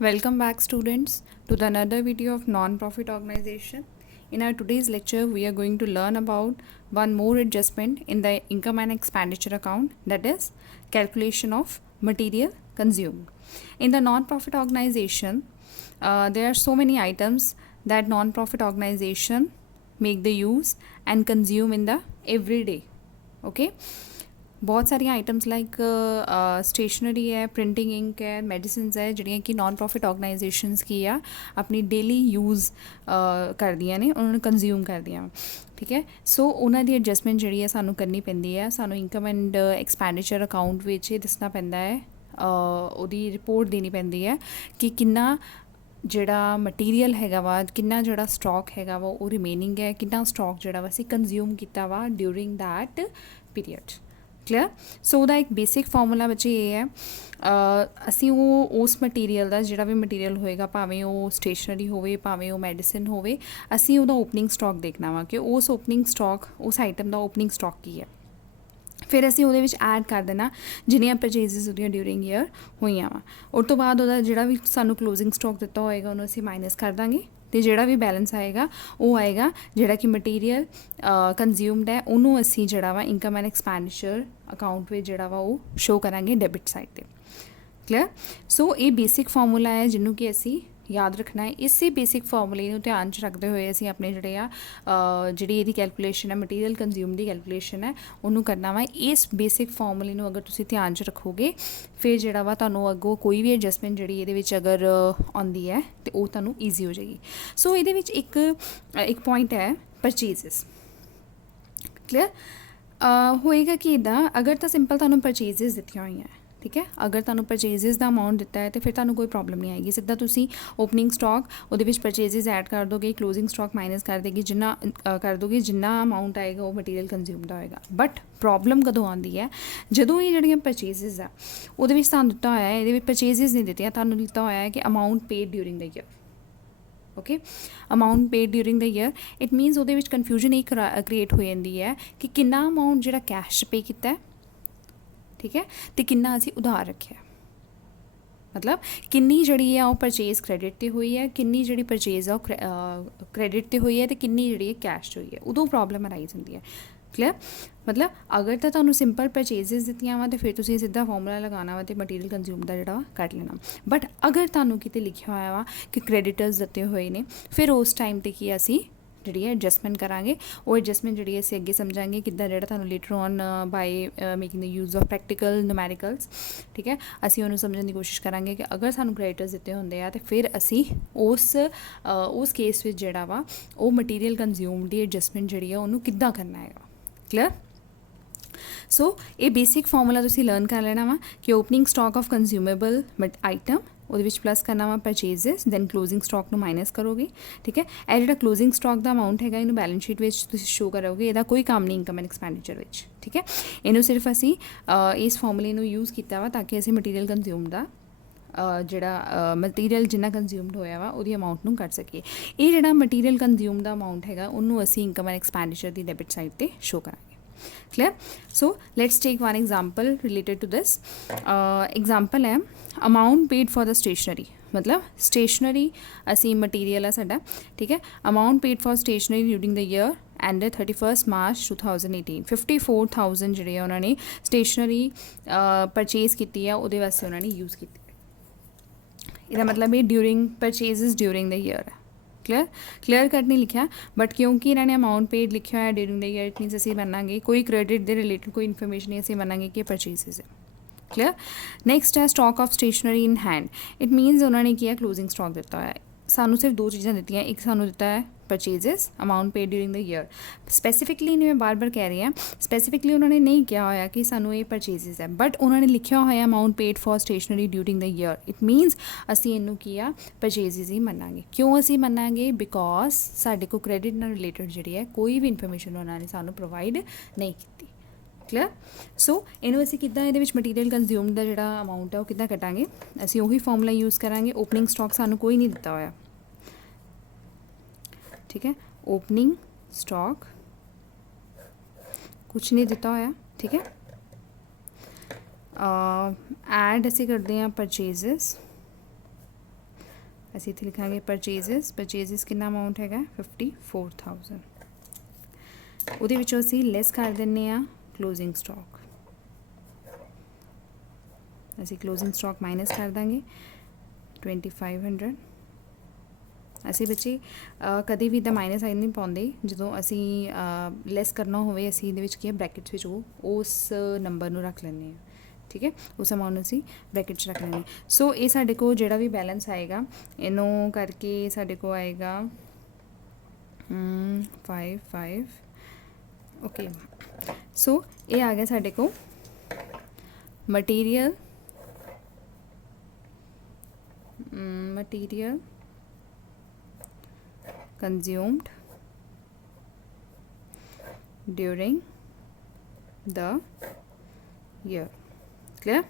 Welcome back students to the another video of non-profit organization. In our today's lecture we are going to learn about one more adjustment in the income and expenditure account, that is calculation of material consumed. In the non-profit organization there are so many items that non-profit organization make the use and consume in the everyday. Okay, बहुत सारिया items like stationery है, printing ink है, medicine है ਜਿਹੜੀਆਂ कि non profit organisations की आ अपनी daily use करदियां ने, उन्होंने कंज्यूम करदियां। ठीक है, सो उन्हों की एडजस्टमेंट जी है सानू करनी पैंदी है। सानू income and expenditure account which ये दसना पैंदा है, ਉਹਦੀ रिपोर्ट देनी पैंदी है कि किन्ना ਜਿਹੜਾ ਮਟੀਰੀਅਲ ਹੈਗਾ ਵਾ, ਕਿੰਨਾ ਜਿਹੜਾ ਸਟਾਕ ਹੈਗਾ ਵਾ ਉਹ ਰਿਮੇਨਿੰਗ ਹੈ, ਕਿੰਨਾ ਸਟਾਕ ਜਿਹੜਾ ਵਾ ਅਸੀਂ ਕੰਜ਼ਿਊਮ ਕੀਤਾ ਵਾ ਡਿਊਰਿੰਗ ਦੈਟ ਪੀਰੀਅਡ। क्लियर। सो ਉਹਦਾ ਇੱਕ ਬੇਸਿਕ ਫਾਰਮੂਲਾ ਬੱਚੇ ਇਹ ਹੈ, ਅਸੀਂ ਉਹ ਉਸ ਮਟੀਰੀਅਲ ਦਾ ਜਿਹੜਾ ਵੀ ਮਟੀਰੀਅਲ ਹੋਏਗਾ, ਭਾਵੇਂ ਉਹ ਸਟੇਸ਼ਨਰੀ ਹੋਵੇ ਭਾਵੇਂ ਉਹ ਮੈਡੀਸਿਨ ਹੋਵੇ, ਅਸੀਂ ਉਹਦਾ ਓਪਨਿੰਗ ਸਟਾਕ ਦੇਖਣਾ ਵਾ ਕਿ ਉਸ ਓਪਨਿੰਗ ਸਟਾਕ, ਉਸ ਆਈਟਮ ਦਾ ਓਪਨਿੰਗ ਸਟਾਕ ਕੀ ਹੈ। ਫਿਰ ਅਸੀਂ ਉਹਦੇ ਵਿੱਚ ਐਡ ਕਰ ਦੇਣਾ ਜਿੰਨੀਆਂ ਪਰਚੇਜ਼ਸ ਉਹਦੀਆਂ ਡਿਊਰਿੰਗ ਈਅਰ ਹੋਈਆਂ ਵਾ। ਉਸ ਤੋਂ ਬਾਅਦ ਉਹਦਾ ਜਿਹੜਾ ਵੀ ਸਾਨੂੰ ਕਲੋਜ਼ਿੰਗ ਸਟਾਕ ਦਿੱਤਾ ਹੋਏਗਾ ਉਹਨੂੰ ਅਸੀਂ ਮਾਈਨਸ ਕਰ ਦਾਂਗੇ, ਤੇ ਜਿਹੜਾ ਵੀ ਬੈਲੈਂਸ ਆਏਗਾ ਉਹ ਆਏਗਾ ਜਿਹੜਾ ਕਿ ਮਟੀਰੀਅਲ ਕੰਜ਼ਿਊਮਡ ਹੈ, ਉਹਨੂੰ ਅਸੀਂ ਜਿਹੜਾ ਵਾ ਇਨਕਮ ਐਂਡ ਐਕਸਪੈਂਡੀਚਰ ਅਕਾਊਂਟ ਵਿੱਚ ਜਿਹੜਾ ਵਾ ਉਹ ਸ਼ੋ ਕਰਾਂਗੇ ਡੈਬਿਟ ਸਾਈਡ 'ਤੇ। ਕਲੀਅਰ। ਸੋ ਇਹ ਬੇਸਿਕ ਫਾਰਮੂਲਾ ਹੈ ਜਿਹਨੂੰ ਕਿ ਅਸੀਂ याद रखना है। इसी बेसिक फार्मूले ਨੂੰ ਧਿਆਨ 'ਚ ਰੱਖਦੇ ਹੋਏ ਅਸੀਂ ਆਪਣੇ ਜਿਹੜੇ ਆ ਜਿਹੜੀ ਇਹਦੀ ਕੈਲਕੂਲੇਸ਼ਨ ਹੈ, ਮਟੀਰੀਅਲ ਕੰਜ਼ਿਊਮ ਦੀ ਕੈਲਕੂਲੇਸ਼ਨ ਹੈ, ਉਹਨੂੰ ਕਰਨਾ ਵਾ। ਇਸ ਬੇਸਿਕ ਫਾਰਮੂਲੇ ਨੂੰ ਅਗਰ ਤੁਸੀਂ ਧਿਆਨ 'ਚ ਰੱਖੋਗੇ ਫਿਰ ਜਿਹੜਾ ਵਾ ਤੁਹਾਨੂੰ ਅੱਗੋਂ ਕੋਈ ਵੀ ਐਡਜਸਟਮੈਂਟ ਜਿਹੜੀ ਇਹਦੇ ਵਿੱਚ ਅਗਰ ਆਉਂਦੀ ਹੈ ਤੇ ਉਹ ਤੁਹਾਨੂੰ ਈਜ਼ੀ ਹੋ ਜਾਏਗੀ। ਸੋ ਇਹਦੇ ਵਿੱਚ ਇੱਕ ਪੁਆਇੰਟ ਹੈ ਪਰਚੇਜ਼ਸ। ਕਲੀਅਰ। ਹੋਏਗਾ ਕਿ ਇੱਦਾਂ, ਅਗਰ ਤਾਂ ਸਿੰਪਲ ਤੁਹਾਨੂੰ ਪਰਚੇਜ਼ਸ ਦਿੱਤੀਆਂ ਹੋਈਆਂ, ठीक है, अगर तुहानू परचेजिज का अमाउंट दिता है तो फिर तुहानू कोई प्रॉब्लम नहीं आएगी। सीधा तुसी ओपनिंग स्टॉक उहदे विच परचेजिज ऐड कर दोगे, क्लोजिंग स्टॉक माइनस कर देगी, जिन्ना कर दोगे जिन्ना अमाउंट आएगा वो मटीरियल कंज्यूम का होएगा। बट प्रॉब्लम कदों आती है जदों ये जिहड़ियां परचेजिज आ उहदे विच तुहानू दिता होया है, इहदे विच परचेजिज नहीं दित्तियां, तुहानू दिता होया है कि amount paid during the year. Okay, amount paid during the year, it मीनस उहदे विच कन्फ्यूजन एक क्रिएट हो जाती है कि कितना अमाउंट जिहड़ा कैश पे किया, ठीक है, तो किन्ना असी उधार रखा, मतलब किन्नी जड़ी है वो परचेज क्रेडिट ते हुई है, किन्नी जड़ी परचेज है वो क्रेडिट ते हुई है, तो किन्नी जड़ी है कैश हुई है। उदों प्रॉब्लम अराइज होती है। क्लियर। मतलब अगर तो तुहानू सिंपल परचेजिज दित्तियां वा तो फिर तुसीं सीधा फॉर्मूला लगाना वा तो मटीरियल कंज्यूम का जिहड़ा कट लेना। बट अगर तुहानू किते लिखिया होया वा कि क्रेडिटर्स दित्ते हुए ने, फिर उस टाइम ते की असी ਜਿਹੜੀ ਹੈ ਐਡਜਸਟਮੈਂਟ ਕਰਾਂਗੇ। ਉਹ ਐਡਜਸਟਮੈਂਟ ਜਿਹੜੀ ਅਸੀਂ ਅੱਗੇ ਸਮਝਾਂਗੇ ਕਿੱਦਾਂ, ਜਿਹੜਾ ਤੁਹਾਨੂੰ later on by making the use of practical numericals. ਠੀਕ ਹੈ, ਅਸੀਂ ਉਹਨੂੰ ਸਮਝਣ ਦੀ ਕੋਸ਼ਿਸ਼ ਕਰਾਂਗੇ ਕਿ ਅਗਰ ਸਾਨੂੰ ਕ੍ਰੈਡੀਟਰਸ ਦਿੱਤੇ ਹੁੰਦੇ ਆ ਤਾਂ ਫਿਰ ਅਸੀਂ ਉਸ ਕੇਸ ਵਿੱਚ ਜਿਹੜਾ ਵਾ ਉਹ ਮਟੀਰੀਅਲ ਕੰਜ਼ਿਊਮ ਦੀ ਐਡਜਸਟਮੈਂਟ ਜਿਹੜੀ ਆ ਉਹਨੂੰ ਕਿੱਦਾਂ ਕਰਨਾ ਹੈਗਾ। ਕਲੀਅਰ। ਸੋ ਇਹ ਬੇਸਿਕ ਫਾਰਮੂਲਾ ਤੁਸੀਂ ਲਰਨ ਕਰ ਲੈਣਾ ਵਾ ਕਿ ਓਪਨਿੰਗ ਸਟਾਕ ਆਫ ਕੰਜ਼ਿਊਮੇਬਲ ਆਈਟਮ ਉਹਦੇ ਵਿੱਚ ਪਲੱਸ ਕਰਨਾ ਵਾ ਪਰਚੇਜ਼ਸ, ਦੈਨ ਕਲੋਜ਼ਿੰਗ ਸਟਾਕ ਨੂੰ ਮਾਈਨਸ ਕਰੋਗੇ। ਠੀਕ ਹੈ, ਇਹ ਜਿਹੜਾ ਕਲੋਜ਼ਿੰਗ ਸਟਾਕ ਦਾ ਅਮਾਊਂਟ ਹੈਗਾ ਇਹਨੂੰ ਬੈਲੈਂਸ ਸ਼ੀਟ ਵਿੱਚ ਤੁਸੀਂ ਸ਼ੋ ਕਰੋਗੇ, ਇਹਦਾ ਕੋਈ ਕੰਮ ਨਹੀਂ ਇਨਕਮ ਐਂਡ ਐਕਸਪੈਂਡੀਚਰ ਵਿੱਚ। ਠੀਕ ਹੈ, ਇਹਨੂੰ ਸਿਰਫ ਅਸੀਂ ਇਸ ਫਾਰਮੂਲੇ ਨੂੰ ਯੂਜ਼ ਕੀਤਾ ਵਾ ਤਾਂ ਕਿ ਅਸੀਂ ਮਟੀਰੀਅਲ ਕੰਜ਼ਿਊਮ ਦਾ ਜਿਹੜਾ ਮਟੀਰੀਅਲ ਜਿੰਨਾ ਕੰਜ਼ਿਊਮਡ ਹੋਇਆ ਵਾ ਉਹਦੀ ਅਮਾਊਂਟ ਨੂੰ ਕੱਢ ਸਕੀਏ। ਇਹ ਜਿਹੜਾ ਮਟੀਰੀਅਲ ਕੰਜ਼ਿਊਮ ਦਾ ਅਮਾਊਂਟ ਹੈਗਾ ਉਹਨੂੰ ਅਸੀਂ income and expenditure the debit side 'ਤੇ ਸ਼ੋ ਕਰਾਂਗੇ। Clear? So let's take one example related to this. Example है amount paid for the stationery, मतलब stationery असी material है साडा। ठीक है, amount paid for stationery during the year ended 31st March 2018, 54,000 ਜਿਹੜੇ ਉਹਨਾਂ ਨੇ stationery purchase ਕੀਤੀ ਹੈ ਉਹਦੇ ਵਾਸਤੇ ਉਹਨਾਂ ਨੇ use ਕੀਤੀ। ਇਹਦਾ मतलब ਇਹ during purchases during the year है। क्लियर। क्लियर कट नहीं लिखा, बट क्योंकि इन्होंने अमाउंट पेड लिखा है during the year, it means असी मनांगे कोई क्रेडिट दे रिलेटेड कोई इन्फॉर्मेशन नहीं, असी मनांगे कि परचेजेस है। क्लियर। नैक्सट है stock of stationery in hand, it means उन्होंने किया क्लोजिंग स्टॉक दिता है। सानू सिर्फ दो चीज़ां दित्तियां, एक सानू दिता है purchases amount paid during the year. Specifically मैं बार बार कह रही हाँ, स्पैसीफिकली उन्होंने नहीं किया होया कि सानू ये परचेजेस है, बट उन्होंने लिखा होया amount paid for stationery during the year, it means असी इनू किया परचेजेस ही मनांगे। क्यों असी मनांगे? बिकॉज साडे को क्रेडिट नाल रिलेटेड जिहड़ी है कोई भी इन्फॉर्मेशन उन्होंने सानू प्रोवाइड नहीं की। क्लियर। सो इनू असी किद्दां इहदे विच मटीरियल कंज्यूम का जिहड़ा अमाउंट है वो किद्दां कटांगे? असी उही फॉर्मूला यूज़ करांगे। ओपनिंग स्टॉक सानू कोई नहीं दिता होया। ठीक है, ओपनिंग स्टॉक कुछ नहीं दिता होया। ठीक है, ऐड असी करते हैं परचेजेस, ਅਸੀਂ ਇੱਥੇ ਲਿਖਾਂਗੇ परचेजिज कितना अमाउंट हैगा 54,000। ਉਹਦੇ ਵਿੱਚੋਂ ਅਸੀਂ ਲੈਸ ਕਰ ਦਿੰਦੇ ਹਾਂ क्लोजिंग स्टॉक। ਅਸੀਂ क्लोजिंग स्टॉक माइनस कर ਦਾਂਗੇ 2500। ਅਸੀਂ ਬੱਚੇ ਕਦੇ ਵੀ ਇੱਦਾਂ ਮਾਈਨਸ ਸਾਈਨ ਨਹੀਂ ਪਾਉਂਦੇ ਜਦੋਂ ਅਸੀਂ ਲੈਸ ਕਰਨਾ ਹੋਵੇ। ਅਸੀਂ ਇਹਦੇ ਵਿੱਚ ਕੀ ਹੈ ਬ੍ਰੈਕਟਸ ਵਿੱਚ ਉਸ ਨੰਬਰ ਨੂੰ ਰੱਖ ਲੈਂਦੇ ਹਾਂ, ਠੀਕ ਹੈ, ਉਸ ਅਮਾਊਂਟ ਨੂੰ ਅਸੀਂ ਬ੍ਰੈਕਟ 'ਚ ਰੱਖ ਲੈਂਦੇ ਹਾਂ। ਸੋ ਇਹ ਸਾਡੇ ਕੋਲ ਜਿਹੜਾ ਵੀ ਬੈਲੈਂਸ ਆਏਗਾ ਇਹਨੂੰ ਕਰਕੇ ਸਾਡੇ ਕੋਲ ਆਏਗਾ 55। ਓਕੇ, ਸੋ ਇਹ ਆ ਗਿਆ ਸਾਡੇ ਕੋਲ material consumed during the year। clear?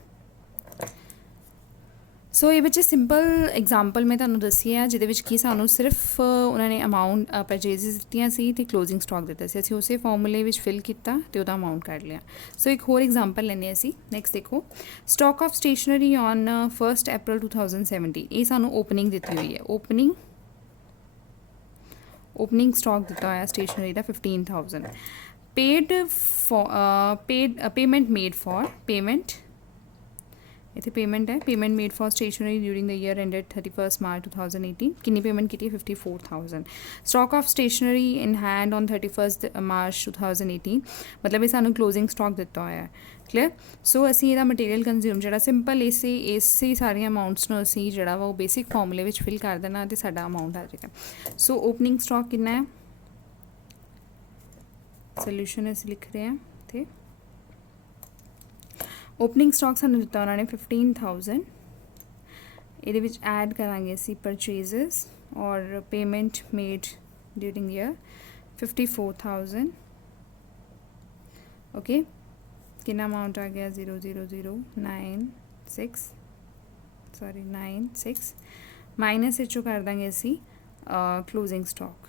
ਸੋ ਇਹ ਬੱਚੇ ਸਿੰਪਲ ਐਗਜ਼ਾਮਪਲ ਮੈਂ ਤੁਹਾਨੂੰ ਦੱਸੀ ਹੈ ਜਿਹਦੇ ਵਿੱਚ ਕੀ ਸਾਨੂੰ ਸਿਰਫ ਉਹਨਾਂ ਨੇ ਅਮਾਊਂਟ ਪਰਚੇਜ਼ਸ ਦਿੱਤੀਆਂ ਸੀ ਅਤੇ ਕਲੋਜ਼ਿੰਗ ਸਟਾਕ ਦਿੱਤਾ ਸੀ। ਅਸੀਂ ਉਸੇ ਫਾਰਮੂਲੇ ਵਿੱਚ ਫਿਲ ਕੀਤਾ ਅਤੇ ਉਹਦਾ ਅਮਾਊਂਟ ਕੱਢ ਲਿਆ। ਸੋ ਇੱਕ ਹੋਰ ਐਗਜ਼ਾਮਪਲ ਲੈਂਦੇ ਅਸੀਂ। ਨੈਕਸਟ ਦੇਖੋ, stock of stationery on 1 April 2017। ਇਹ ਸਾਨੂੰ ਓਪਨਿੰਗ ਦਿੱਤੀ ਹੋਈ ਹੈ। ਓਪਨਿੰਗ ਸਟਾਕ ਦਿੱਤਾ ਹੋਇਆ stationery the 15,000। Payment made for ਇੱਥੇ ਪੇਮੈਂਟ ਹੈ, payment made for stationery during the year ended 31 March 2018। ਕਿੰਨੀ ਪੇਮੈਂਟ ਕੀਤੀ ਹੈ 54,000। Stock of stationery in hand on 31 March 2018। ਮਤਲਬ ਇਹ ਸਾਨੂੰ ਕਲੋਜ਼ਿੰਗ ਸਟਾਕ ਦਿੱਤਾ ਹੋਇਆ ਹੈ। ਕਲੀਅਰ? ਸੋ ਅਸੀਂ ਇਹਦਾ ਮਟੀਰੀਅਲ ਕੰਜ਼ਿਊਮ ਜਿਹੜਾ ਸਿੰਪਲ ਇਸੇ ਸਾਰੀਆਂ ਅਮਾਊਂਟਸ ਨੂੰ ਅਸੀਂ ਜਿਹੜਾ ਵਾ ਉਹ ਬੇਸਿਕ ਫਾਰਮੂਲੇ ਵਿੱਚ ਫਿਲ ਕਰ ਦੇਣਾ ਅਤੇ ਸਾਡਾ ਅਮਾਊਂਟ ਆ ਜਾਏਗਾ। ਸੋ ਓਪਨਿੰਗ ਸਟਾਕ ਕਿੰਨਾ ਹੈ, ਸੋਲਿਊਸ਼ਨ ਅਸੀਂ ਲਿਖ ਰਹੇ ਹਾਂ ਇੱਥੇ। ਓਪਨਿੰਗ ਸਟਾਕ ਸਾਨੂੰ ਦਿੱਤਾ ਉਹਨਾਂ ਨੇ 15,000। ਇਹਦੇ ਵਿੱਚ ਐਡ ਕਰਾਂਗੇ ਅਸੀਂ ਪਰਚੇਜ਼ਸ ਔਰ payment made during year 54,000। Okay, ਕਿੰਨਾ ਅਮਾਊਂਟ ਆ ਗਿਆ 00096 ਮਾਈਨਸ ਵਿੱਚੋਂ ਕਰ ਦਾਂਗੇ ਅਸੀਂ closing stock.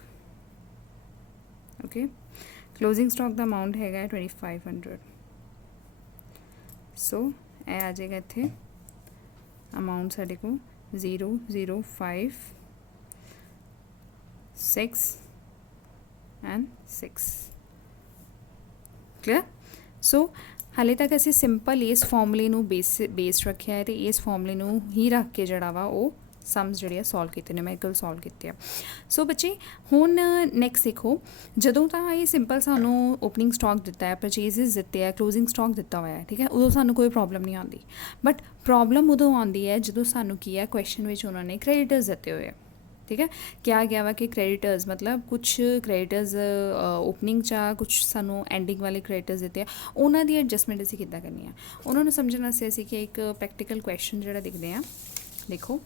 Okay, closing stock ਦਾ ਅਮਾਊਂਟ ਹੈਗਾ 2500। ਸੋ ਇਹ ਆ ਜਾਏਗਾ ਇੱਥੇ ਅਮਾਊਂਟ ਸਾਡੇ ਕੋਲ 005,6 and 6। ਕਲੀਅਰ? ਸੋ ਹਾਲੇ ਤੱਕ ਅਸੀਂ ਸਿੰਪਲ ਇਸ ਫਾਰਮੂਲੇ ਨੂੰ ਬੇਸ ਰੱਖਿਆ ਹੈ ਅਤੇ ਇਸ ਫਾਰਮੂਲੇ ਨੂੰ ਹੀ ਰੱਖ ਕੇ ਜਿਹੜਾ ਵਾ ਉਹ ਸਮਸ ਜਿਹੜੇ ਆ ਸੋਲਵ ਕੀਤੇ, ਨਿਊਮੈਰੀਕਲ ਸੋਲਵ ਕੀਤੇ ਆ। ਸੋ ਬੱਚੇ ਹੁਣ ਨੈਕਸਟ ਦੇਖੋ, ਜਦੋਂ ਤਾਂ ਇਹ ਸਿੰਪਲ ਸਾਨੂੰ ਓਪਨਿੰਗ ਸਟਾਕ ਦਿੱਤਾ ਹੈ, ਪਰਚੇਜ਼ਸ ਦਿੱਤੇ ਆ, ਕਲੋਜ਼ਿੰਗ ਸਟਾਕ ਦਿੱਤਾ ਹੋਇਆ ਹੈ, ਠੀਕ ਹੈ, ਉਦੋਂ ਸਾਨੂੰ ਕੋਈ ਪ੍ਰੋਬਲਮ ਨਹੀਂ ਆਉਂਦੀ। ਬਟ ਪ੍ਰੋਬਲਮ ਉਦੋਂ ਆਉਂਦੀ ਹੈ ਜਦੋਂ ਸਾਨੂੰ ਕੀ ਹੈ ਕੁਐਸਚਨ ਵਿੱਚ ਉਹਨਾਂ ਨੇ ਕ੍ਰੈਡੀਟਰਸ ਦਿੱਤੇ ਹੋਏ ਆ। ਠੀਕ ਹੈ, ਕਿਹਾ ਗਿਆ ਵਾ ਕਿ ਕ੍ਰੈਡੀਟਰਸ ਮਤਲਬ ਕੁਛ ਕ੍ਰੈਡੀਟਰਸ ਓਪਨਿੰਗ 'ਚ ਆ, ਕੁਛ ਸਾਨੂੰ ਐਂਡਿੰਗ ਵਾਲੇ ਕ੍ਰੈਡੀਟਰਸ ਦਿੱਤੇ ਆ, ਉਹਨਾਂ ਦੀ ਐਡਜਸਟਮੈਂਟ ਅਸੀਂ ਕਿੱਦਾਂ ਕਰਨੀ ਆ ਉਹਨਾਂ ਨੂੰ ਸਮਝਣ ਵਾਸਤੇ ਅਸੀਂ ਕਿ ਇੱਕ ਪ੍ਰੈਕਟੀਕਲ ਕੁਐਸਚਨ ਜਿਹੜਾ ਦੇਖਦੇ ਹਾਂ। ਦੇਖੋ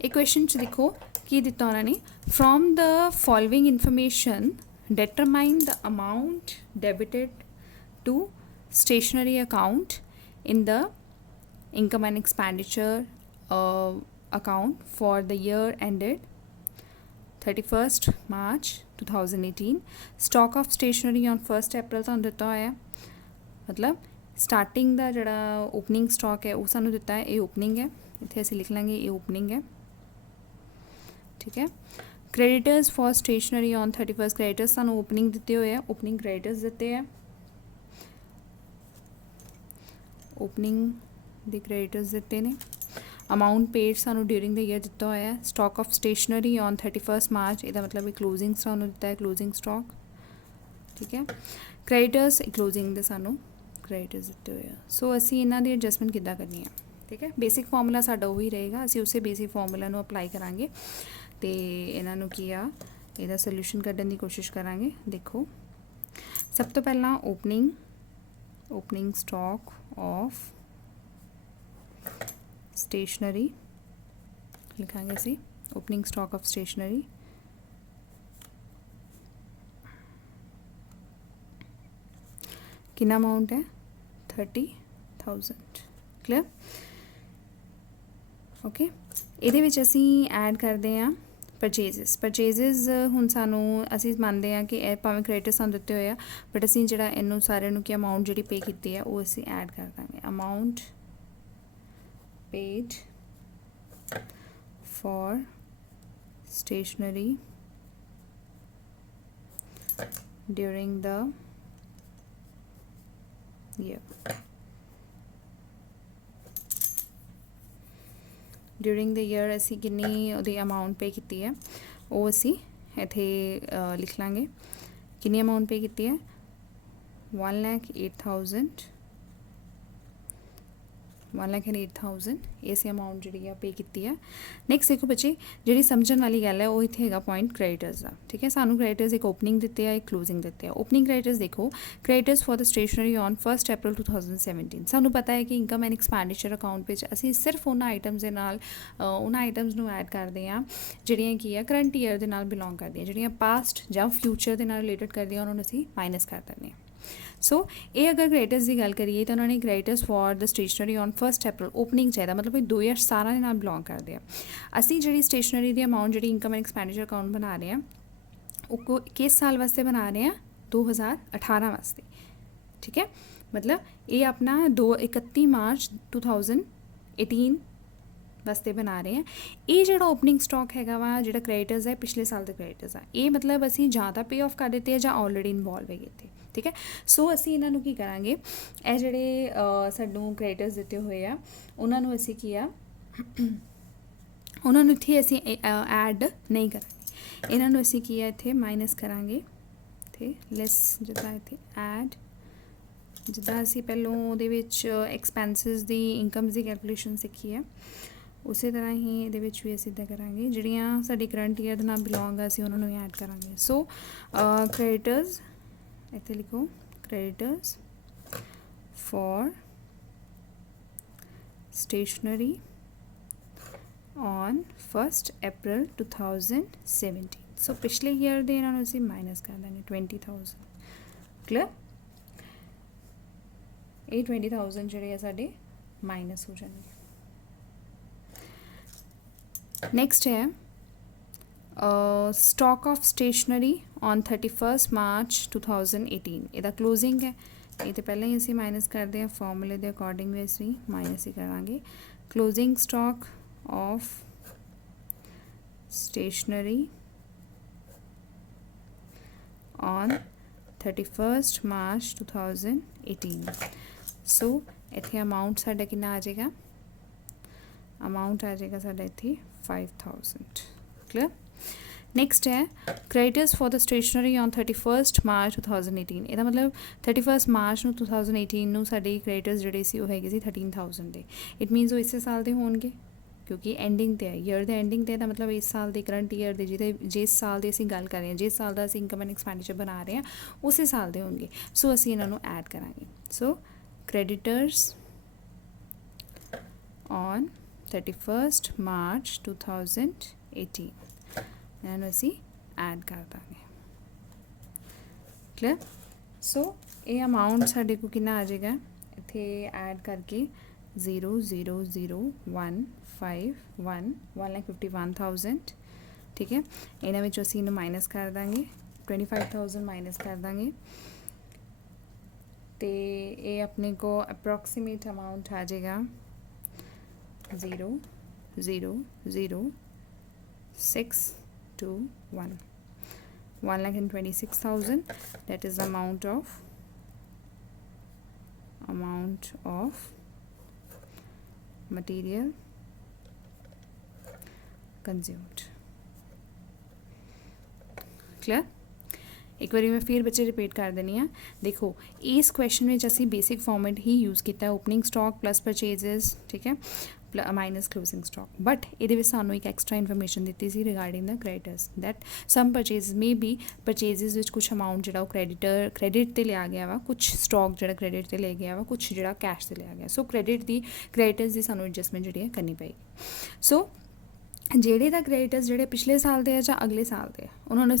ਇਹ ਕੁਐਸਚਨ 'ਚ ਦੇਖੋ ਕੀ ਦਿੱਤਾ ਉਹਨਾਂ ਨੇ, from the following information determine the amount debited to stationery account in the income and expenditure account for the year ended 31st March 2018। stock of stationery on 1st April ਤੁਹਾਨੂੰ ਦਿੱਤਾ ਹੋਇਆ, ਮਤਲਬ ਸਟਾਰਟਿੰਗ ਦਾ ਜਿਹੜਾ ਓਪਨਿੰਗ ਸਟਾਕ ਹੈ ਉਹ ਸਾਨੂੰ ਦਿੱਤਾ ਹੈ, ਇਹ ਓਪਨਿੰਗ ਹੈ, ਇੱਥੇ ਅਸੀਂ ਲਿਖ ਲਾਂਗੇ ਇਹ ਓਪਨਿੰਗ ਹੈ। ਠੀਕ ਹੈ, creditors for stationery on 31st ਕ੍ਰੈਡੀਟਰਸ ਸਾਨੂੰ ਓਪਨਿੰਗ ਦਿੱਤੇ ਹੋਏ ਆ, ਓਪਨਿੰਗ ਕ੍ਰੈਡੀਟਰਸ ਦਿੱਤੇ ਆ, ਓਪਨਿੰਗ ਦੇ ਕ੍ਰੈਡੀਟਰਸ ਦਿੱਤੇ ਨੇ। ਅਮਾਊਂਟ ਪੇਡ ਸਾਨੂੰ ਡਿਊਰਿੰਗ ਦ ਈਅਰ ਦਿੱਤਾ ਹੋਇਆ। Stock of stationery on 31st March, ਇਹਦਾ ਮਤਲਬ ਇਹ ਕਲੋਜ਼ਿੰਗ ਸਟਾਕ ਨੂੰ ਦਿੱਤਾ ਹੈ, ਕਲੋਜ਼ਿੰਗ ਸਟਾਕ। ਠੀਕ ਹੈ, ਕ੍ਰੈਡੀਟਰਸ ਕਲੋਜ਼ਿੰਗ ਦੇ ਸਾਨੂੰ ਕ੍ਰੈਡੀਟਰਸ ਦਿੱਤੇ ਹੋਏ ਆ। ਸੋ ਅਸੀਂ ਇਹਨਾਂ ਦੀ ਐਡਜਸਟਮੈਂਟ ਕਿੱਦਾਂ ਕਰਨੀ ਹੈ? ਠੀਕ ਹੈ, ਬੇਸਿਕ ਫਾਰਮੂਲਾ ਸਾਡਾ ਉਹੀ ਰਹੇਗਾ, ਅਸੀਂ ਉਸੇ ਬੇਸਿਕ ਫਾਰਮੂਲਾ ਨੂੰ ਅਪਲਾਈ ਕਰਾਂਗੇ ਅਤੇ ਇਹਨਾਂ ਨੂੰ ਕੀ ਆ ਇਹਦਾ ਸੋਲਿਊਸ਼ਨ ਕੱਢਣ ਦੀ ਕੋਸ਼ਿਸ਼ ਕਰਾਂਗੇ। ਦੇਖੋ ਸਭ ਤੋਂ ਪਹਿਲਾਂ ਓਪਨਿੰਗ ਸਟਾਕ of stationery ਲਿਖਾਂਗੇ ਅਸੀਂ, ਓਪਨਿੰਗ ਸਟਾਕ ਆਫ ਸਟੇਸ਼ਨਰੀ। ਕਿੰਨਾ ਅਮਾਊਂਟ ਹੈ 30,000। ਕਲੀਅਰ? ਓਕੇ, ਇਹਦੇ ਵਿੱਚ ਅਸੀਂ ਐਡ ਕਰਦੇ ਹਾਂ ਪਰਚੇਜ਼ਸ ਹੁਣ ਸਾਨੂੰ ਅਸੀਂ ਮੰਨਦੇ ਹਾਂ ਕਿ ਇਹ ਭਾਵੇਂ ਕ੍ਰੈਡੀਟਰ ਸਾਨੂੰ ਦਿੱਤੇ ਹੋਏ ਆ, ਬਟ ਅਸੀਂ ਜਿਹੜਾ ਇਹਨੂੰ ਸਾਰਿਆਂ ਨੂੰ ਕੀ ਅਮਾਊਂਟ ਜਿਹੜੀ ਪੇ ਕੀਤੀ ਹੈ ਉਹ ਅਸੀਂ ਐਡ ਕਰ ਦਾਂਗੇ। Amount paid for stationery during the year. During the year ਅਸੀਂ ਕਿੰਨੀ ਉਹਦੀ ਅਮਾਊਂਟ ਪੇ ਕੀਤੀ ਹੈ ਉਹ ਅਸੀਂ ਇੱਥੇ ਲਿਖ ਲਾਂਗੇ। ਕਿੰਨੀ ਅਮਾਊਂਟ ਪੇ ਕੀਤੀ ਹੈ 1,08,000 ਇਹ ਸੀ ਅਮਾਊਂਟ ਜਿਹੜੀ ਆ ਪੇ ਕੀਤੀ ਹੈ। ਨੈਕਸਟ ਦੇਖੋ ਬੱਚੇ ਜਿਹੜੀ ਸਮਝਣ ਵਾਲੀ ਗੱਲ ਹੈ ਉਹ ਇੱਥੇ ਹੈਗਾ ਪੁਆਇੰਟ ਕ੍ਰੈਡੀਟਰਸ ਦਾ। ਠੀਕ ਹੈ, ਸਾਨੂੰ ਕ੍ਰੈਡੀਟਰਸ ਇੱਕ ਓਪਨਿੰਗ ਦਿੱਤੇ ਆ, ਇੱਕ ਕਲੋਜ਼ਿੰਗ ਦਿੱਤੇ ਆ। ਓਪਨਿੰਗ ਕ੍ਰੈਡੀਟਰਸ ਦੇਖੋ, creditors for the stationery on 1 April 2017। ਸਾਨੂੰ ਪਤਾ ਹੈ ਕਿ ਇਨਕਮ ਐਂਡ ਐਕਸਪੈਂਡੀਚਰ ਅਕਾਊਂਟ ਵਿੱਚ ਅਸੀਂ ਸਿਰਫ ਉਹਨਾਂ ਆਈਟਮਸ ਦੇ ਨਾਲ ਉਹਨਾਂ ਆਈਟਮਸ ਨੂੰ ਐਡ ਕਰਦੇ ਹਾਂ ਜਿਹੜੀਆਂ ਕੀ ਆ ਕਰੰਟ ਈਅਰ ਦੇ ਨਾਲ ਬਿਲੋਂਗ ਕਰਦੀਆਂ, ਜਿਹੜੀਆਂ ਪਾਸਟ ਜਾਂ ਫਿਊਚਰ ਦੇ ਨਾਲ ਰਿਲੇਟਡ ਕਰਦੀਆਂ ਉਹਨਾਂ ਨੂੰ ਅਸੀਂ ਮਾਈਨਸ ਕਰ ਦਿੰਦੇ ਹਾਂ। ਸੋ ਇਹ ਅਗਰ ਕ੍ਰੈਡੀਟਰਸ ਦੀ ਗੱਲ ਕਰੀਏ ਤਾਂ ਉਹਨਾਂ ਨੇ creditors for the stationery on 1 April opening ਚਾਹੀਦਾ, ਮਤਲਬ ਇਹ 2017 ਦੇ ਨਾਲ ਬਿਲੋਂਗ ਕਰਦੇ ਆ। ਅਸੀਂ ਜਿਹੜੀ ਸਟੇਸ਼ਨਰੀ ਦੀ ਅਮਾਊਂਟ ਜਿਹੜੀ ਇਨਕਮ ਐਂਡ ਐਕਸਪੈਂਡੀਚਰ ਅਕਾਊਂਟ ਬਣਾ ਰਹੇ ਹਾਂ ਉਹ ਕਿਸ ਸਾਲ ਵਾਸਤੇ ਬਣਾ ਰਹੇ ਹਾਂ 2018 ਵਾਸਤੇ। ਠੀਕ ਹੈ, ਮਤਲਬ ਇਹ ਆਪਣਾ 31 ਮਾਰਚ 2018 ਵਾਸਤੇ ਬਣਾ ਰਹੇ ਹਾਂ। ਇਹ ਜਿਹੜਾ ਓਪਨਿੰਗ ਸਟਾਕ ਹੈਗਾ ਵਾ ਜਿਹੜਾ ਕ੍ਰੈਡੀਟਰਸ ਹੈ ਪਿਛਲੇ ਸਾਲ ਦੇ ਕ੍ਰੈਡੀਟਰਸ ਆ, ਇਹ ਮਤਲਬ ਅਸੀਂ ਜਾਂ ਤਾਂ ਪੇ ਆਫ ਕਰ ਦਿੱਤੇ ਜਾਂ ਆਲਰੇਡੀ ਇਨਵੋਲਵ ਹੈਗੇ ਇੱਥੇ। ਠੀਕ ਹੈ, ਸੋ ਅਸੀਂ ਇਹਨਾਂ ਨੂੰ ਕੀ ਕਰਾਂਗੇ, ਇਹ ਜਿਹੜੇ ਸਾਨੂੰ ਕ੍ਰੈਡੀਟਰਸ ਦਿੱਤੇ ਹੋਏ ਆ ਉਹਨਾਂ ਨੂੰ ਅਸੀਂ ਕੀ ਆ ਉਹਨਾਂ ਨੂੰ ਇੱਥੇ ਅਸੀਂ ਐਡ ਨਹੀਂ ਕਰਾਂਗੇ, ਇਹਨਾਂ ਨੂੰ ਅਸੀਂ ਕੀ ਆ ਇੱਥੇ ਮਾਈਨਸ ਕਰਾਂਗੇ। ਇੱਥੇ ਲੈਸ ਜਿੱਦਾਂ ਇੱਥੇ ਐਡ, ਜਿੱਦਾਂ ਅਸੀਂ ਪਹਿਲੋਂ ਉਹਦੇ ਵਿੱਚ ਐਕਸਪੈਂਸਿਸ ਦੀ ਇਨਕਮਸ ਦੀ ਕੈਲਕੂਲੇਸ਼ਨ ਸਿੱਖੀ ਹੈ ਉਸੇ ਤਰ੍ਹਾਂ ਹੀ ਇਹਦੇ ਵਿੱਚ ਵੀ ਅਸੀਂ ਇੱਦਾਂ ਕਰਾਂਗੇ। ਜਿਹੜੀਆਂ ਸਾਡੀ ਕਰੰਟ ਈਅਰ ਦੇ ਨਾਲ ਬਿਲੋਂਗ ਆ ਅਸੀਂ ਉਹਨਾਂ ਨੂੰ ਐਡ ਕਰਾਂਗੇ। ਸੋ ਕ੍ਰੈਡੀਟਰਸ ਇੱਥੇ ਲਿਖੋ, ਕ੍ਰੈਡੀਟਰਸ ਫॉर ਸਟੇਸ਼ਨਰੀ ਔਨ 1 April 2017। ਸੋ ਪਿਛਲੇ ਈਅਰ ਦੇ ਇਹਨਾਂ ਨੂੰ ਅਸੀਂ ਮਾਈਨਸ ਕਰ ਦਾਂਗੇ 20,000। ਕਲੀਅਰ, ਇਹ 20,000 ਜਿਹੜੇ ਆ ਸਾਡੇ ਮਾਈਨਸ ਹੋ ਜਾਣਗੇ। ਨੈਕਸਟ ਹੈ stock of stationery on 31 March 2018। ਇਹਦਾ ਕਲੋਜ਼ਿੰਗ ਹੈ, ਇਹ ਤਾਂ ਪਹਿਲਾਂ ਹੀ ਅਸੀਂ ਮਾਈਨਸ ਕਰਦੇ ਹਾਂ, ਫਾਰਮੂਲੇ ਦੇ ਅਕੋਰਡਿੰਗ ਵੀ ਅਸੀਂ ਮਾਈਨਸ ਹੀ ਕਰਾਂਗੇ। Closing stock of stationery on 31 March 2018। ਸੋ ਇੱਥੇ ਅਮਾਊਂਟ ਸਾਡਾ ਕਿੰਨਾ ਆ ਜਾਏਗਾ, ਅਮਾਊਂਟ ਆ ਜਾਏਗਾ ਸਾਡਾ ਇੱਥੇ 5,000। ਕਲੀਅਰ, ਨੈਕਸਟ ਹੈ creditors for the stationery on 31 March 2018। ਇਹਦਾ ਮਤਲਬ 31 ਮਾਰਚ ਨੂੰ 2018 ਨੂੰ ਸਾਡੇ ਕ੍ਰੈਡੀਟਰਸ ਜਿਹੜੇ ਸੀ ਉਹ ਹੈਗੇ ਸੀ 13,000 ਦੇ। ਇਟ ਮੀਨਸ ਉਹ ਇਸੇ ਸਾਲ ਦੇ ਹੋਣਗੇ ਕਿਉਂਕਿ ਐਂਡਿੰਗ 'ਤੇ ਹੈ, ਈਅਰ ਦੇ ਐਂਡਿੰਗ 'ਤੇ, ਦਾ ਮਤਲਬ ਇਸ ਸਾਲ ਦੇ ਕਰੰਟ ਈਅਰ ਦੇ ਜਿਸ ਸਾਲ ਦੀ ਅਸੀਂ ਗੱਲ ਕਰ ਰਹੇ ਹਾਂ, ਜਿਸ ਸਾਲ ਦਾ ਅਸੀਂ ਇਨਕਮ ਐਂਡ ਐਕਸਪੈਂਡੀਚਰ ਬਣਾ ਰਹੇ ਹਾਂ ਉਸੇ ਸਾਲ ਦੇ ਹੋਣਗੇ। ਸੋ ਅਸੀਂ ਇਹਨਾਂ ਨੂੰ ਐਡ ਕਰਾਂਗੇ। ਸੋ ਕ੍ਰੈਡੀਟਰਸ ਔਨ 31 March 2018 ਇਹਨਾਂ ਨੂੰ ਅਸੀਂ ਐਡ ਕਰ ਦਾਂਗੇ। ਕਲੀਅਰ, ਸੋ ਇਹ ਅਮਾਊਂਟ ਸਾਡੇ ਕੋਲ ਕਿੰਨਾ ਆ ਜਾਏਗਾ ਇੱਥੇ ਐਡ ਕਰਕੇ 1,51,551,1,51,000। ਠੀਕ ਹੈ, ਇਹਨਾਂ ਵਿੱਚੋਂ ਅਸੀਂ ਇਹਨੂੰ ਮਾਈਨਸ ਕਰ ਦਾਂਗੇ 25,000 ਮਾਈਨਸ ਕਰ ਦਾਂਗੇ ਅਤੇ ਇਹ ਆਪਣੇ ਕੋ ਅਪਰੋਕਸੀਮੇਟ ਅਮਾਊਂਟ ਆ ਜਾਏਗਾ 0,0,0,621 1,26,000। that is the amount of material consumed। clear, ਇੱਕ ਵਾਰੀ ਮੈਂ ਫਿਰ ਬੱਚੇ ਰਿਪੀਟ ਕਰ ਦਿੰਦੀ ਹਾਂ। ਦੇਖੋ ਇਸ ਕੁਐਸਚਨ ਵਿੱਚ ਅਸੀਂ ਬੇਸਿਕ ਫਾਰਮੈਟ ਹੀ ਯੂਜ਼ ਕੀਤਾ, ਓਪਨਿੰਗ ਸਟਾਕ ਪਲੱਸ ਪਰਚੇਜ਼ਸ, ਠੀਕ ਹੈ, ਮਾਈਨਸ ਕਲੋਜ਼ਿੰਗ ਸਟਾਕ। ਬਟ ਇਹਦੇ ਵਿੱਚ ਸਾਨੂੰ ਇੱਕ ਐਕਸਟਰਾ ਇਨਫੋਰਮੇਸ਼ਨ ਦਿੱਤੀ ਸੀ regarding the creditors, that some purchase may be purchases ਵਿੱਚ ਕੁਛ ਅਮਾਊਂਟ ਜਿਹੜਾ ਉਹ ਕ੍ਰੈਡਿਟ 'ਤੇ ਲਿਆ ਗਿਆ ਵਾ, ਕੁਛ ਸਟਾਕ ਜਿਹੜਾ ਕ੍ਰੈਡਿਟ 'ਤੇ ਲਿਆ ਗਿਆ ਵਾ, ਕੁਛ ਜਿਹੜਾ ਕੈਸ਼ 'ਤੇ ਲਿਆ ਗਿਆ। ਸੋ ਕ੍ਰੈਡਿਟਰਸ ਦੀ ਸਾਨੂੰ ਐਡਜਸਟਮੈਂਟ ਜਿਹੜੀ ਹੈ ਕਰਨੀ ਪਏਗੀ। ਸੋ ਜਿਹੜੇ ਦਾ ਕ੍ਰੈਡਿਟਰਸ ਜਿਹੜੇ ਪਿਛਲੇ ਸਾਲ ਦੇ ਆ ਜਾਂ ਅਗਲੇ ਸਾਲ ਦੇ ਆ ਉਹਨਾਂ ਨੂੰ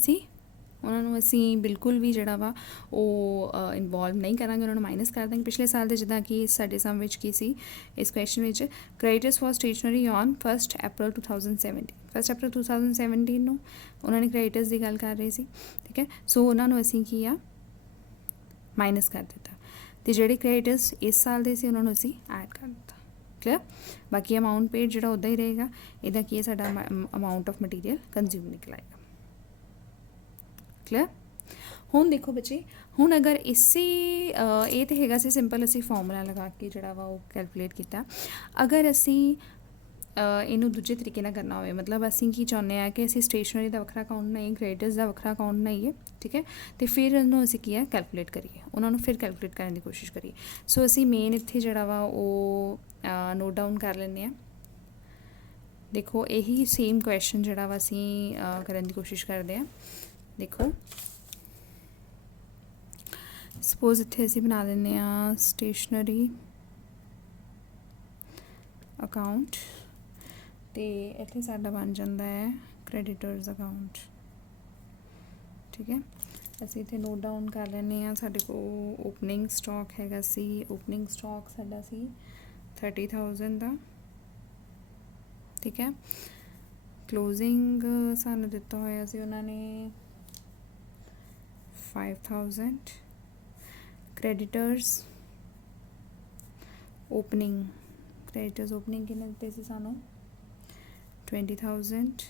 ਅਸੀਂ ਬਿਲਕੁਲ ਵੀ ਜਿਹੜਾ ਵਾ ਉਹ ਇਨਵੋਲਵ ਨਹੀਂ ਕਰਾਂਗੇ, ਉਹਨਾਂ ਨੂੰ ਮਾਈਨਸ ਕਰ ਦਾਂਗੇ ਪਿਛਲੇ ਸਾਲ ਦੇ। ਜਿੱਦਾਂ ਕਿ ਸਾਡੇ ਸਮ ਵਿੱਚ ਕੀ ਸੀ ਇਸ ਕੁਐਸਚਨ ਵਿੱਚ, ਕ੍ਰੈਡਿਟਰਸ for stationery on 1 April 2017। 1 April 2017 ਨੂੰ ਉਹਨਾਂ ਨੇ ਕ੍ਰੈਡਿਟਰਸ ਦੀ ਗੱਲ ਕਰ ਰਹੇ ਸੀ, ਠੀਕ ਹੈ। ਸੋ ਉਹਨਾਂ ਨੂੰ ਅਸੀਂ ਕੀ ਆ ਮਾਈਨਸ ਕਰ ਦਿੱਤਾ, ਅਤੇ ਜਿਹੜੇ ਕ੍ਰੈਡਿਟਰਸ ਇਸ ਸਾਲ ਦੇ ਸੀ ਉਹਨਾਂ ਨੂੰ ਅਸੀਂ ਐਡ ਕਰ ਦਿੱਤਾ। क्लियर। बाकी अमाउंट पेड जो उदा ही रहेगा। इहदा की है साडा अमाउंट ऑफ मटीरियल कंज्यूम निकल आएगा। क्लियर। हुण देखो बच्चे, हुण अगर इसे ये तो हैगा सी सिंपल असी फॉर्मूला लगा के जिहड़ा वा वो कैलकुलेट किया। अगर असी इनू दूजे तरीके नाल करना होवे, मतलब असी की चाहुंदे आ कि असी स्टेशनरी का वखरा अकाउंट बनाइए, क्रेडिटर्स का वखरा अकाउंट बनाइए, ठीक है। तो फिर इन्हूं असी की है कैलकुलेट करिए, उन्होंने फिर कैलकुलेट करने की कोशिश करिए। सो असी मेन इत्थे जिहड़ा वा वो नोट डाउन कर लैंदे आ। देखो यही सेम क्वेश्चन जिहड़ा वा असी करने की कोशिश करते हैं। देखो सपोज इत्थे असी बना लेंगे स्टेशनरी अकाउंट, तो इत्थे साडा बन जाता है क्रेडिटर्स अकाउंट, ठीक है। असी इत्थे नोट डाउन कर लें। साडे को ओपनिंग स्टॉक हैगा सी, ओपनिंग स्टॉक साडा सी 30,000 का, ठीक है। क्लोजिंग सानू दिता होया सी उन्होंने 5,000। क्रेडिटर्स ओपनिंग, क्रेडिटर्स ओपनिंग किन्ने दिते सी सानू 20,000।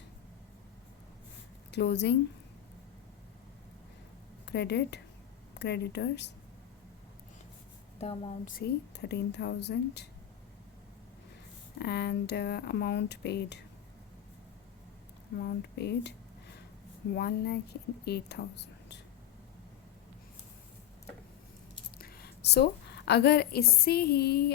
क्लोजिंग क्रेडिटर्स द अमाउंट सी 13,000 and amount paid 1,08,000। सो अगर इससे ही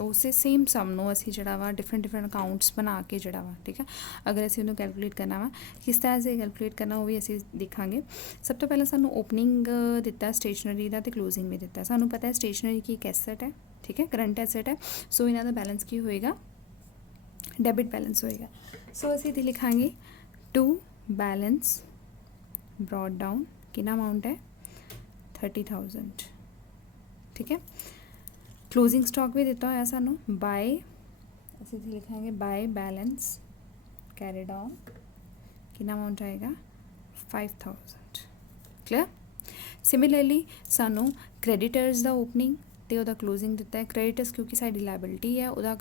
उसे सेम सम नो असी जड़ा वा डिफरेंट अकाउंट्स बना के जड़ा वा, ठीक है। अगर असी उन्होंने कैलकुलेट करना वा, किस तरह से कैलकुलेट करना वो भी असी देखांगे। सब तो पहले सानू ओपनिंग दिता स्टेशनरी का, तो क्लोजिंग भी दिता। सानू पता है स्टेशनरी की एक एसेट है, ठीक है, करंट एसेट है। सो इन्हों का बैलेंस की होएगा, डेबिट बैलेंस होएगा। सो असी इत्थे लिखांगे टू बैलेंस ब्रॉट डाउन कितना अमाउंट है 30,000, ठीक है। क्लोजिंग स्टॉक भी दिता होया सानू बाय, असी इत्थे लिखांगे बाय बैलेंस कैरिड ऑन कितना अमाउंट आएगा 5,000। क्लियर। सिमिलरली सानू क्रेडिटर्स का ओपनिंग तो वह क्लोजिंग दिता है। क्रेडिटर्स क्योंकि साडी लाइबिलिटी है, वह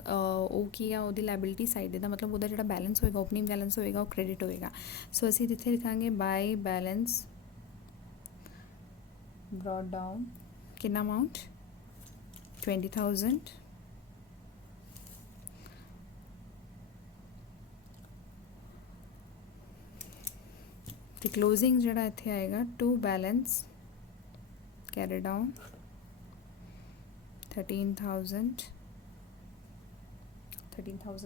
की है वो लाइबिलिटी साइड का, मतलब वह जो बैलेंस होएगा ओपनिंग बैलेंस होएगा वो क्रेडिट होएगा। सो असी इत्थे लिखांगे बाय बैलेंस ब्रॉट डाउन कितना अमाउंट 20,000। तो क्लोजिंग जड़ा इत्थे आएगा टू बैलेंस कैरी डाउन 13,000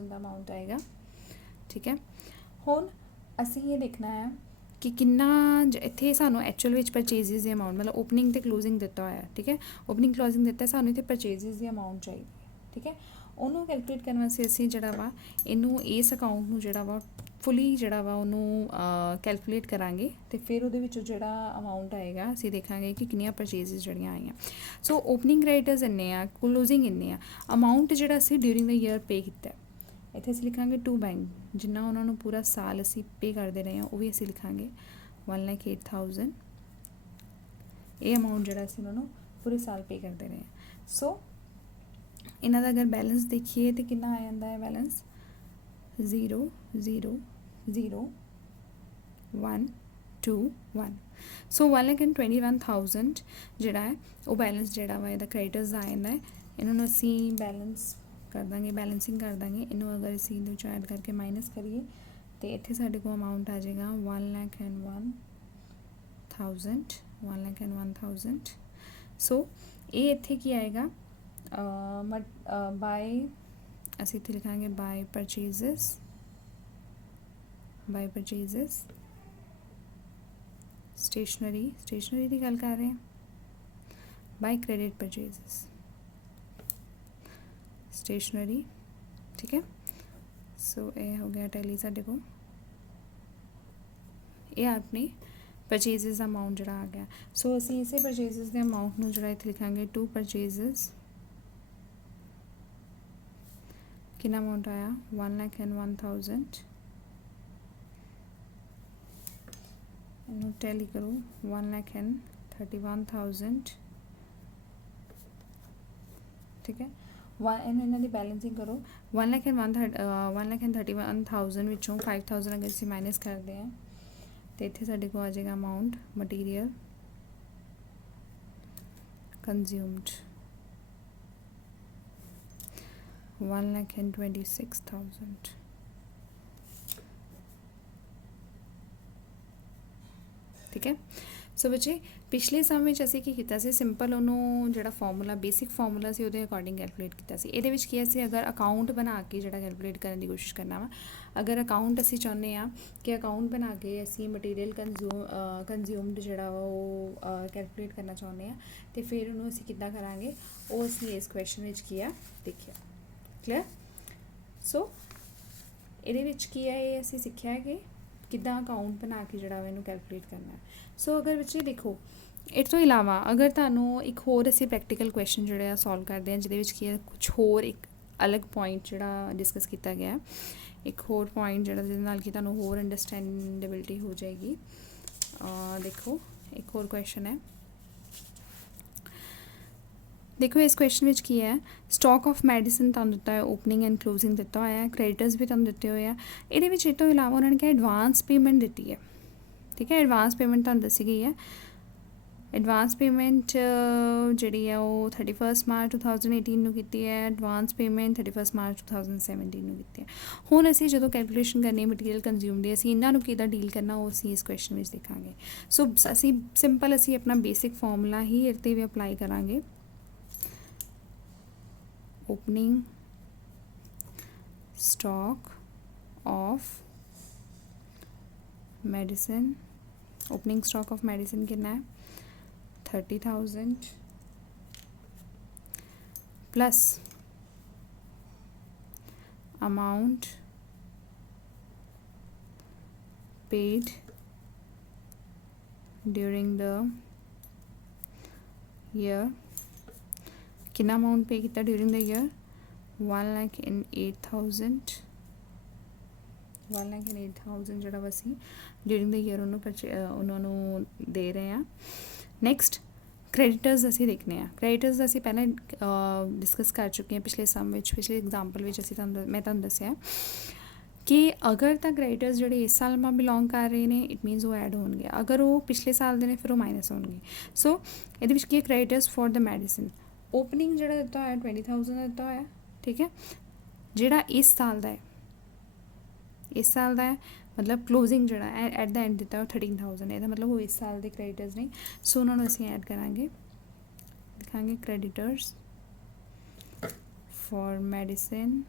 का अमाउंट आएगा, ठीक है। हुण असी ये देखना है कि किन्ना इत्थे सानू एक्चुअल विच परचेजिज दी अमाउंट, मतलब ओपनिंग ते क्लोजिंग दिता होया, ठीक है। ओपनिंग क्लोजिंग दिता है, सानू इत्थे परचेजिज दी अमाउंट चाहिए, ठीक है। उन्होंने कैलकुलेट करने वास्ते असी जड़ा वा इनू इस अकाउंट नू जड़ा वा फुली जड़ा वा उन्होंने कैलकुलेट करांगे, तो फिर उहदे विच जड़ा अमाउंट आएगा असी देखांगे कि कितनियां परचेजिज जड़ियां आईयां। सो ओपनिंग क्रेडिटर्स इन्ने आ, क्लोजिंग इन्ने आ, अमाउंट जड़ा असी ड्यूरिंग द ईयर पे कीता है। इत्थे असी लिखांगे टू बैंक जिन्ना उन्होंने पूरा साल असी पे करते रहे हैं वो भी असी लिखांगे 1,08,000। ये अमाउंट जड़ा असी उन्होंने पूरे साल पे करते रहे हैं। सो इन्हां दा अगर बैलेंस देखिए तो कितना आ जाता है बैलेंस 0,0,0,1,2,1। सो 1,21,000 जड़ा है वो बैलेंस जड़ा वा इहदा क्रेडिटर्स आ जाता है। इन्होंने असी बैलेंस कर देंगे, बैलेंसिंग कर देंगे। इन्हों अगर असी इहदे ऐड करके माइनस करिए तो इत्थे साडे को अमाउंट आ जाएगा 1,01,000। सो ये इत्थे की आएगा बाय, असी इत्थे लिखांगे बाय परचेजेस स्टेशनरी की गल कर रहे हैं, बाय क्रेडिट परचेजेस स्टेशनरी, ठीक है। सो ये हो गया टैली साडे को, ये अपनी परचेजेस अमाउंट जड़ा आ गया। सो असी इसे परचेजेस के अमाउंट नू जड़ा इत्थे लिखांगे टू परचेजेस कितना अमाउंट आया 1,01,000। इन्हों टैली करो 1,31,000, ठीक है। ਇਹਨਾਂ ਦੀ ਬੈਲੈਂਸਿੰਗ ਕਰੋ 1,31,000 ਵਿੱਚੋਂ 5,000 ਅਗਰ ਅਸੀਂ ਮਾਈਨਸ ਕਰਦੇ ਹਾਂ ਤੇ ਇੱਥੇ ਸਾਡੇ ਕੋਲ ਆ ਜਾਏਗਾ ਅਮਾਊਂਟ ਮਟੀਰੀਅਲ ਕੰਜ਼ਿਊਮਡ 1,26,000। ठीक है। सो बच्चे पिछले सम में असीं की कीता सी सिंपल उन्होंने जिहड़ा फॉर्मूला बेसिक फॉर्मूला सी उहदे अकॉर्डिंग कैलकुलेट कीता सी। इहदे विच की असीं अगर अकाउंट बना के जिहड़ा कैलकुलेट करने की कोशिश करना वा अगर अकाउंट असीं चाहुंदे आ कि अकाउंट बना के असीं मटीरियल कंज्यूम्ड जिहड़ा वा वो कैलकुलेट करना चाहुंदे आ ते फिर उहनूं असीं किद्दां करांगे वो असीं इस क्वेश्चन विच की आ देखिया क्लीयर। सो इहदे विच की है ये असीं सिੱਖਿਆ कि किद्दां अकाउंट बना के जिहड़ा वा इहनूं कैलकुलेट करना है। सो अगर बच्चे देखो इस तो इलावा अगर तुहानूं एक होर असीं प्रैक्टिकल क्वेश्चन जिहड़े आ सॉल्व करदे हां जिहदे विच की है कुछ होर एक अलग पॉइंट जिहड़ा डिस्कस किया गया एक होर पॉइंट जिहड़ा जिहदे नाल कि तुहानूं होर अंडरस्टैंडेबिलिटी हो जाएगी। देखो एक होर क्वेश्चन है देखो इस क्वेश्चन विच की है स्टॉक ऑफ मैडिसिन तुहानूं दिता है ओपनिंग एंड क्लोजिंग दिता होया है क्रेडिटर्स भी तुहानूं दिते होए आ इहदे विच इस तो इलावा उन्होंने क्या एडवांस पेमेंट दिती है। ठीक है एडवांस पेमेंट तुहानूं दसी गई है एडवांस पेमेंट जिहड़ी है वो 31 मार्च 2018 नूं कीती है एडवांस पेमेंट 31 मार्च 2017 नूं कीती है। हुण असीं जदों कैलकुलेशन करनी मटीरियल कंज्यूम दी असीं इन्हां नूं किदां डील करना वो असीं इस क्वेश्चन विच देखांगे। सो असीं सिंपल असीं अपना बेसिक फॉर्मूला ही इहदे ते भी अप्लाई करांगे opening stock of medicine opening stock of medicine कितना है 30,000 plus amount paid during the year कितना अमाउंट पे किया ड्यूरिंग द ईयर 1,08,000 जिहड़ा वसी ड्यूरिंग द ईयर उन्होंने दे रहे हैं। नैक्सट क्रेडिटर्स असीं देखने हैं क्रेडिटर्स असीं पहले डिस्कस कर चुके हैं पिछले सम विच पिछले एग्जाम्पल विच असीं मैं तुहानूं दस्सिया कि अगर तो क्रेडिटर्स जिहड़े इस साल में बिलोंग कर रहे हैं इट मीनस वो ऐड होणगे अगर वो पिछले साल दे ने फिर वो माइनस होणगे। सो इहदे विच की है creditors for the medicine opening जिहड़ा दिता होया 20,000 दिता होया ठीक है जिहड़ा इस साल का है मतलब क्लोजिंग जिहड़ा एट द एंड दिता है 13,000 है मतलब वो इस साल के क्रेडिटर्स ने। सो उन्होंने असीं ऐड करांगे लिखांगे क्रेडिटर्स फॉर मेडिसिन